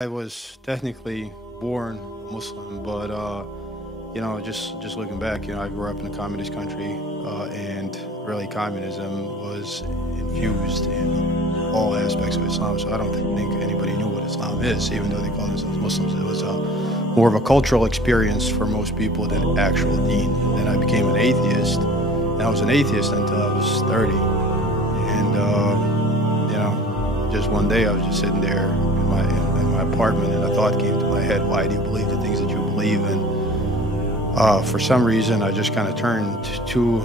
I was technically born Muslim, but just looking back, I grew up in a communist country, and really communism was infused in all aspects of Islam. So I don't think anybody knew what Islam is, even though they call themselves Muslims. It was more of a cultural experience for most people than actual deen. And then I became an atheist, and I was an atheist until I was 30. And just one day I was just sitting there in my apartment, and a thought came to my head: why do you believe the things that you believe? And for some reason, I just kind of turned to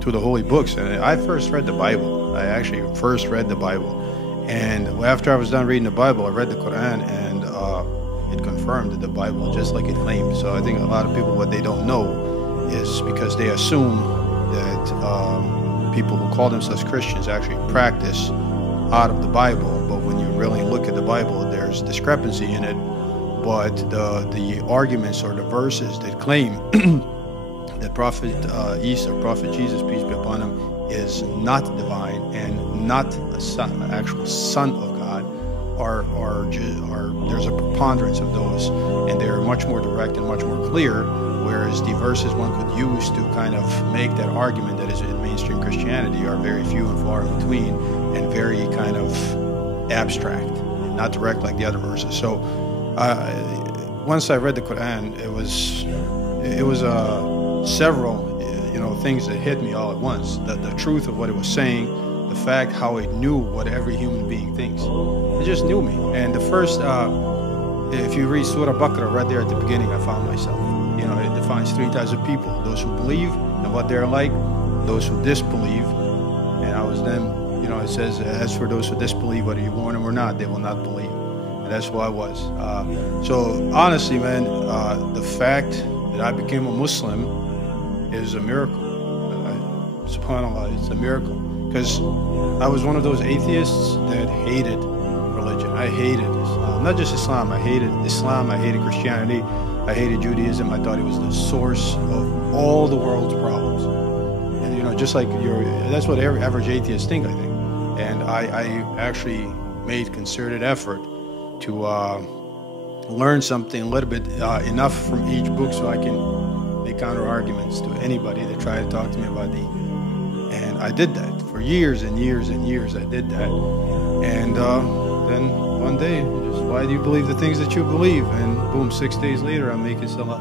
the holy books. And I first read the Bible. I actually first read the Bible, and after I was done reading the Bible, I read the Quran, and it confirmed the Bible just like it claimed. So I think a lot of people, what they don't know is because they assume that people who call themselves Christians actually practice out of the Bible, but when you really look at the Bible, there's discrepancy in it. But the arguments or the verses that claim that Prophet Isa, Prophet Jesus, peace be upon him, is not divine and not a son, an actual son of God, there's a preponderance of those, and they're much more direct and much more clear. Whereas the verses one could use to kind of make that argument that is in mainstream Christianity are very few and far in between, and very kind of abstract and not direct like the other verses. So once I read the Quran, it was several things that hit me all at once. The truth of what it was saying, the fact how it knew what every human being thinks. It just knew me. And the first, if you read Surah Baqarah, right there at the beginning, I found myself. It defines three types of people: those who believe and what they're like, those who disbelieve, and I was them. It says, as for those who disbelieve, whether you warn them or not, they will not believe. And that's who I was. So honestly, man, the fact that I became a Muslim is a miracle. SubhanAllah, it's a miracle. Because I was one of those atheists that hated religion. I hated Islam. Not just Islam, I hated Islam, I hated Christianity, I hated Judaism. I thought it was the source of all the world's problems. And just like that's what every average atheist think, I think. And I actually made concerted effort to learn something a little bit, enough from each book so I can make counter arguments to anybody that tried to talk to me about deen. And I did that for years and years and years. I did that. And then one day, just, why do you believe the things that you believe? And boom, 6 days later, I'm making salah.